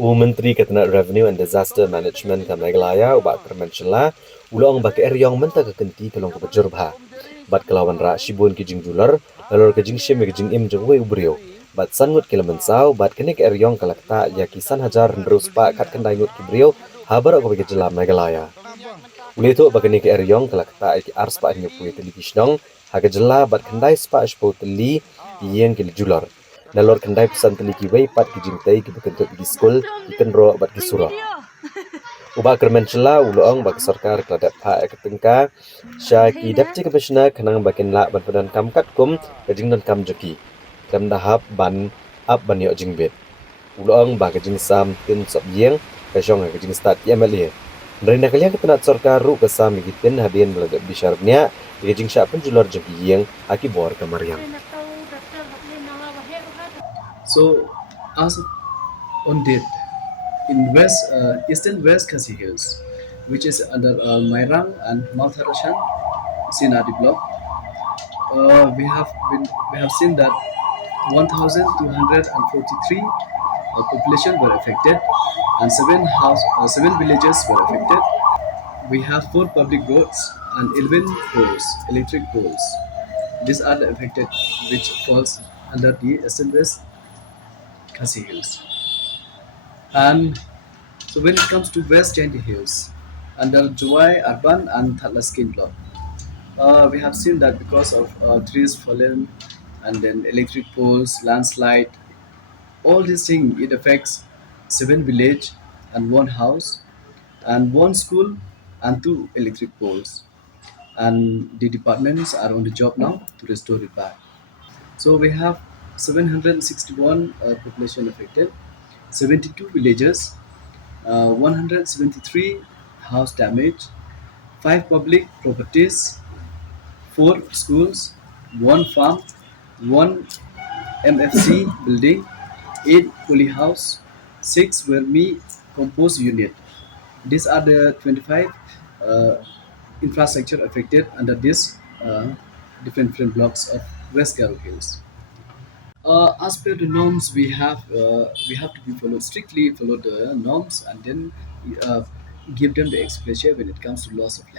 Menteri Kabinet Revenue and Disaster Management ka Meghalaya ubak kermenchela ulong bak eryong menta ka kenti kalong ka bajurba. Bat kelawan ra shibun kijing jular lalor kijing shim kijing im jengwe ubrio. Bat sangut kilamansau bat kenik eryong kalakta ya kisan hajar nrus pa kat kendai ngut kibrio habar ko bagi jela Meghalaya. Uli tu bak kenik eryong kalakta iki ars pa nyupui teli kishnong haga jela bat kendai spa shpo teli yang kil jular. Nalor kendai pesan teli kiwei pat kijing tai ki bekentut gi skul ikan ro bat ki surah. Ubah kermenchela uloong bak sorkar keladat pa ekatengka shah ki deputy commissioner kanang bakin la ban padan kam kat kum kajing non kam joki kam dahap ban up ban yo jingbet uloong bak kajing sam tin sob yeng kajong kajing start MLA Nerina kalian ketenat sorkar ru kesam gitin hadin meladak bisharnya kajing sya penjular joki yeng aki bor ke mariang. So, as on date, in Eastern West Khasi Hills, which is under Mairang and Mount Harashan, Sinadi block, we have seen that 1,243 population were affected, and seven villages were affected. We have four public roads and 11 poles, electric poles. These are the affected, which falls under the Eastern West Khasi Hills. And so when it comes to West Chandy Hills, under Juwai Urban and Thalaskin block, we have seen that because of trees fallen and then electric poles, landslide, all these things, it affects seven village and one house and one school and two electric poles. And the departments are on the job now to restore it back. So we have 761 population affected, 72 villages, 173 house damage, 5 public properties, 4 schools, 1 farm, 1 MFC building, 8 coolie house, 6 vermi compost unit. These are the 25 uh, infrastructure affected under this different blocks of West Garo Hills. As per the norms, we have to be followed strictly, follow the norms, and then uh, give them the exposure when it comes to loss of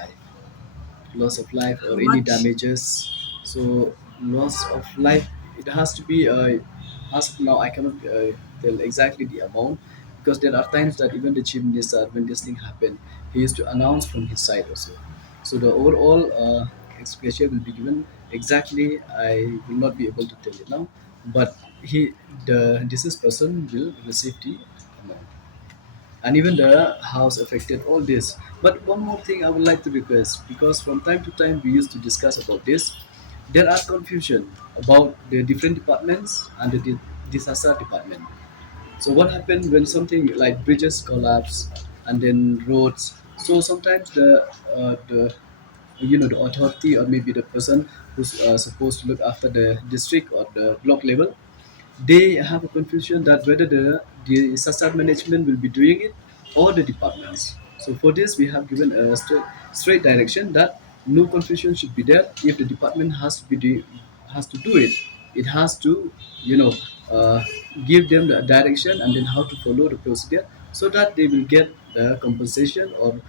life How or any much? damages. So loss of life, it has to be as of now I cannot tell exactly the amount, because there are times that even the chief minister, when this thing happened, he used to announce from his side also. So the overall exposure will be given exactly. I will not be able to tell you now, but the deceased person will receive the amount, and even the house affected all this. But one more thing I would like to request, because from time to time we used to discuss about this, there are confusion about the different departments and the disaster department. So what happened when something like bridges collapse and then roads? So sometimes the authority or maybe the person who's supposed to look after the district or the block level, they have a confusion that whether the disaster management will be doing it or the departments. So for this, we have given a straight direction that no confusion should be there. If the department has to do it, it has to, you know, uh, give them the direction and then how to follow the procedure so that they will get the compensation or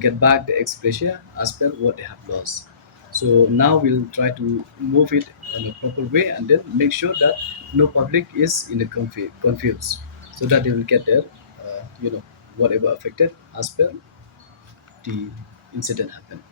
get back the expression as per what they have lost. So now we'll try to move it in a proper way and then make sure that no public is in the confused, so that they will get their whatever affected as per the incident happened.